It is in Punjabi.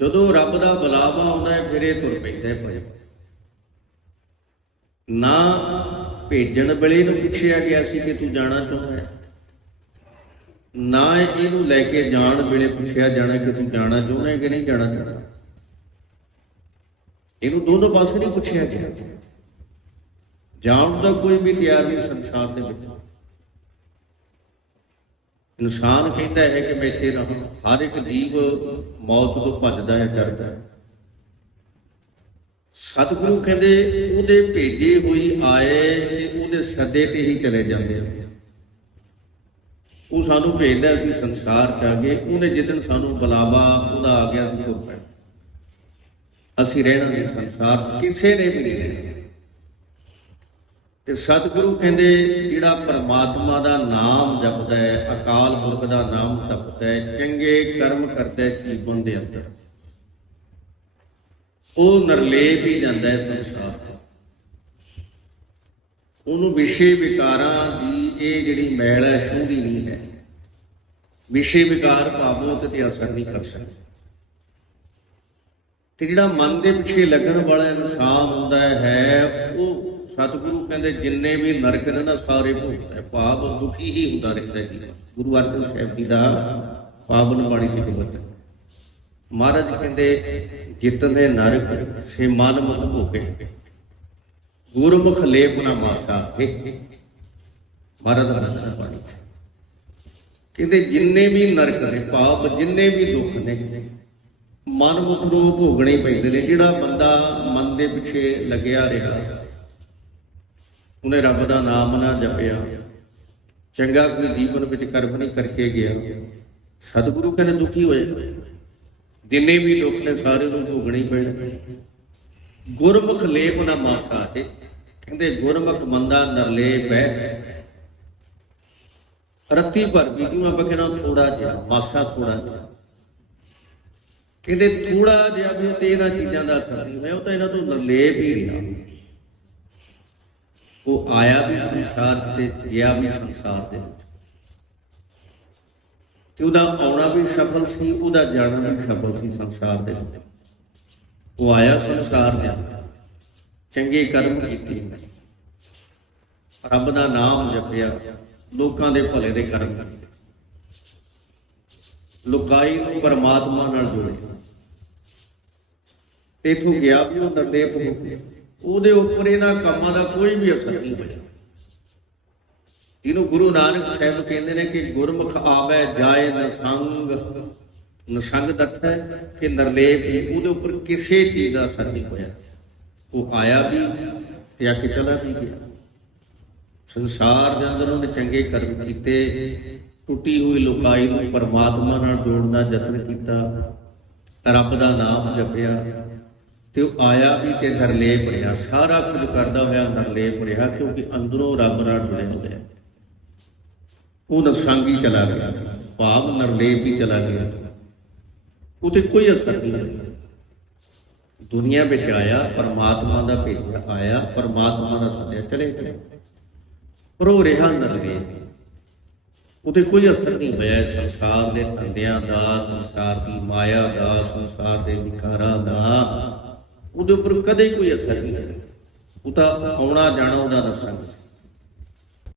ਜਦੋਂ ਰੱਬ ਦਾ ਬੁਲਾਵਾ ਆਉਂਦਾ ਹੈ, ਫਿਰ ਇਹ ਤੁਰ ਪੈਂਦਾ ਹੈ ਭਜਨ ਨਾ ਭੇਜਣ ਵੇਲੇ ਨੂੰ ਪੁੱਛਿਆ ਗਿਆ ਸੀ ਕਿ ਤੂੰ ਜਾਣਾ ਚਾਹੁੰਦਾ ਹੈ। ਨਾ ਇਹਨੂੰ ਲੈ ਕੇ ਜਾਣ ਵੇਲੇ ਪੁੱਛਿਆ ਜਾਣਾ ਕਿ ਤੂੰ ਜਾਣਾ ਚਾਹੁੰਦਾ ਹੈ ਕਿ ਨਹੀਂ ਜਾਣਾ ਚਾਹੁੰਦਾ। ਇਹਨੂੰ ਦੋਨੋਂ ਪਾਸੇ ਨਹੀਂ ਪੁੱਛਿਆ ਗਿਆ। ਜਾਣ ਦਾ ਕੋਈ ਵੀ ਤਿਆਰ ਨਹੀਂ ਸੰਸਾਰ ਦੇ ਵਿੱਚ। ਇਨਸਾਨ ਕਹਿੰਦਾ ਹੈ ਕਿ ਮੈਂ ਇੱਥੇ ਰਹਾਂ। ਹਰ ਇੱਕ ਜੀਵ ਮੌਤ ਤੋਂ ਭੱਜਦਾ ਹੈ ਡਰਦਾ ਹੈ। ਸਤਿਗੁਰੂ ਕਹਿੰਦੇ ਉਹਦੇ ਭੇਜੇ ਹੋਈ ਆਏ ਤੇ ਉਹਦੇ ਸੱਦੇ ਤੇ ਹੀ ਚਲੇ ਜਾਂਦੇ ਆ। ਉਹ ਸਾਨੂੰ ਭੇਜਦਾ ਸੀ ਸੰਸਾਰ ਚ ਆ ਕੇ ਉਹਨੇ ਜਿੱਦਨ ਸਾਨੂੰ ਬੁਲਾਵਾ ਉਹਦਾ ਆ ਗਿਆ ਸੀ ਉਹ ਪੈਣਾ। ਅਸੀਂ ਰਹਿਣਾ ਨਹੀਂ ਸੰਸਾਰ 'ਚ, ਕਿਸੇ ਨੇ ਵੀ ਨਹੀਂ ਰਹਿਣਾ। ਤੇ ਸਤਿਗੁਰੂ ਕਹਿੰਦੇ, ਜਿਹੜਾ ਪਰਮਾਤਮਾ ਦਾ ਨਾਮ ਜਪਦਾ ਹੈ, ਅਕਾਲ ਪੁਰਖ ਦਾ ਨਾਮ ਜਪਦਾ ਹੈ, ਚੰਗੇ ਕਰਮ ਕਰਦਾ ਹੈ ਜੀਵਨ ਦੇ ਅੰਦਰ। ਉਹ ਨਰਲੇਪ ਹੀ ਜਾਂਦਾ ਹੈ ਸੰਸਾਰ ਤੋਂ। ਉਹਨੂੰ ਵਿਸ਼ੇ ਵਿਕਾਰਾਂ ਦੀ ਇਹ ਜਿਹੜੀ ਮੈਲ ਹੈ, ਛੂਹਦੀ ਨਹੀਂ ਹੈ। ਵਿਸ਼ੇ ਵਿਕਾਰ ਭਾਵੋਂ ਤੇ ਅਸਰ ਨਹੀਂ ਕਰ ਸਕਦਾ। ਤੇ ਜਿਹੜਾ ਮਨ ਦੇ ਪਿੱਛੇ ਲੱਗਣ ਵਾਲਾ ਇਨਸਾਨ ਹੁੰਦਾ ਹੈ ਸਤਿਗੁਰੂ ਕਹਿੰਦੇ, ਜਿੰਨੇ ਵੀ ਨਰਕ ਨੇ ਨਾ, ਸਾਰੇ ਭੁਗਤਦਾ ਪਾਪ ਦੁਖੀ ਹੀ ਹੁੰਦਾ ਰਹਿੰਦਾ ਜੀ। ਗੁਰੂ ਅਰਜਨ ਸਾਹਿਬ ਜੀ ਦਾ ਪਾਵਨ ਬਾਣੀ ਚ ਬਚਨ ਮਹਾਰਾਜ ਕਹਿੰਦੇ, ਜਿਤਨੇ ਨਰਕ ਸੇ ਮਨ ਮੁਖ ਭੋਗੇ, ਗੁਰਮੁਖ ਲੇਪ ਨਾ ਮਾਸਾ ਮਹਾਰਾਜ ਦਾ ਬਚਨ ਬਾਣੀ ਕਹਿੰਦੇ, ਜਿੰਨੇ ਵੀ ਨਰਕ ਨੇ, ਪਾਪ, ਜਿੰਨੇ ਵੀ ਦੁੱਖ ਨੇ, ਮਨਮੁਖ ਨੂੰ ਭੋਗਣੇ ਪੈਂਦੇ ਨੇ। ਜਿਹੜਾ ਬੰਦਾ ਮਨ ਦੇ ਪਿੱਛੇ ਲੱਗਿਆ ਰਿਹਾ ਉਹਨੇ ਰੱਬ ਦਾ ਨਾਮ ਨਾ ਜਪਿਆ। ਚੰਗਾ ਕੋਈ ਜੀਵਨ ਵਿੱਚ ਕਰਮ ਨਹੀਂ ਕਰਕੇ ਗਿਆ। ਸਤਿਗੁਰੂ ਕਹਿੰਦੇ ਦੁਖੀ ਹੋਏ। ਜਿੰਨੇ ਵੀ ਦੁੱਖ ਨੇ ਸਾਰੇ ਨੂੰ ਭੋਗਣੇ ਪੈਣੇ। ਗੁਰਮੁਖ ਲੇਪ ਨਾ ਮਾਸਾ ਹੈ ਕਹਿੰਦੇ ਗੁਰਮੁਖ ਮੰਦਾ ਨਰਲੇਪ ਹੈ। ਰੱਤੀ ਭਰ ਵੀ ਜਿਉਂ ਆਪਾਂ ਕਹਿੰਦਾ ਥੋੜਾ ਜਿਹਾ, ਮਾਸਾ ਥੋੜਾ ਜਿਹਾ। ਕਹਿੰਦੇ ਥੋੜਾ ਜਿਹਾ ਵੀ ਤੇ ਇਹਨਾਂ ਚੀਜ਼ਾਂ ਦਾ ਅਸਰ ਨਹੀਂ ਹੋਇਆ, ਉਹ ਤਾਂ ਇਹਨਾਂ ਤੋਂ ਨਿਰਲੇਪ ਹੀ ਰਿਹਾ। ਉਹ ਆਇਆ ਵੀ ਸੰਸਾਰ ਤੇ ਗਿਆ ਵੀ ਸੰਸਾਰ ਦੇ ਵਿੱਚ। ਤੇ ਉਹਦਾ ਆਉਣਾ ਵੀ ਸਫਲ ਸੀ, ਉਹਦਾ ਜਾਣਾ ਵੀ ਸਫਲ ਸੀ ਸੰਸਾਰ ਦੇ ਵਿੱਚ। ਉਹ ਆਇਆ ਸੰਸਾਰ ਦੇ ਚੰਗੇ ਕਰਮ ਕੀਤੇ। ਰੱਬ ਦਾ ਨਾਮ ਜਪਿਆ, ਲੋਕਾਂ ਦੇ ਭਲੇ ਦੇ ਕਰਮ ਕੀਤੇ। ਲੁਕਾਈ ਨੂੰ ਪਰਮਾਤਮਾ ਨਾਲ ਜੋੜਿਆ। ਤੇ ਇਥੋਂ ਗਿਆ ਵੀ ਉਹ ਨਰਲੇਪ ਹੋ ਗਿਆ ਉਹਦੇ ਉੱਪਰ ਇਹਨਾਂ ਕੰਮਾਂ ਦਾ ਕੋਈ ਵੀ ਅਸਰ ਨਹੀਂ ਹੋਇਆ। ਇਹਨੂੰ ਗੁਰੂ ਨਾਨਕ ਸਾਹਿਬ ਕਹਿੰਦੇ ਨੇ ਕਿ ਗੁਰਮੁਖ ਆਵੇ ਜਾਏ ਨ ਸੰਗ ਨ ਕਿ ਨਰਲੇਪ ਉਹਦੇ ਉੱਪਰ ਕਿਸੇ ਚੀਜ਼ ਦਾ ਅਸਰ ਨਹੀਂ ਹੋਇਆ। ਉਹ ਆਇਆ ਵੀ ਤੇ ਆ ਕੇ ਚਲਾ ਵੀ ਗਿਆ। ਸੰਸਾਰ ਦੇ ਅੰਦਰ ਉਹਨੇ ਚੰਗੇ ਕਰਮ ਕੀਤੇ, ਟੁੱਟੀ ਹੋਈ ਲੁਕਾਈ ਨੂੰ ਪਰਮਾਤਮਾ ਨਾਲ ਜੋੜਨ ਦਾ ਯਤਨ ਕੀਤਾ, ਰੱਬ ਦਾ ਨਾਮ ਜਪਿਆ। ਤੇ ਉਹ ਆਇਆ ਵੀ ਤੇ ਨਰਲੇਪ ਰਿਹਾ ਸਾਰਾ ਕੁਝ ਕਰਦਾ ਹੋਇਆ ਨਰਲੇਪ ਰਿਹਾ ਕਿਉਂਕਿ ਅੰਦਰੋਂ ਰੱਬ ਨਾਲ ਜੁੜਿਆ ਹੋਇਆ ਉਹ ਨਸੰਗੀ ਚਲਾ ਗਿਆ। ਭਾਵ ਨਰਲੇਪ ਹੀ ਚਲਾ ਗਿਆ। ਉਤੇ ਕੋਈ ਅਸਰ ਨਹੀਂ ਹੋਇਆ ਦੁਨੀਆ ਵਿੱਚ ਆਇਆ, ਪਰਮਾਤਮਾ ਦਾ ਭੇਜਿਆ, ਆਇਆ, ਪਰਮਾਤਮਾ ਦਾ ਸੱਦਿਆ, ਚਲੇ ਗਏ। ਪਰ ਉਹ ਰਿਹਾ ਨਰਲੇਪ ਉਤੇ ਕੋਈ ਅਸਰ ਨਹੀਂ ਹੋਇਆ ਸੰਸਾਰ ਦੇ ਧੰਦਿਆਂ ਦਾ, ਸੰਸਾਰ ਦੀ ਮਾਇਆ ਦਾ, ਸੰਸਾਰ ਦੇ ਵਿਕਾਰਾਂ ਦਾ। ਉਹਦੇ ਉੱਪਰ ਕਦੇ ਕੋਈ ਅਸਰ ਨਹੀਂ ਹੈ। ਉਹ ਤਾਂ ਆਉਣਾ ਜਾਣਾ ਉਹਦਾ ਨਸੰਗ ਸੀ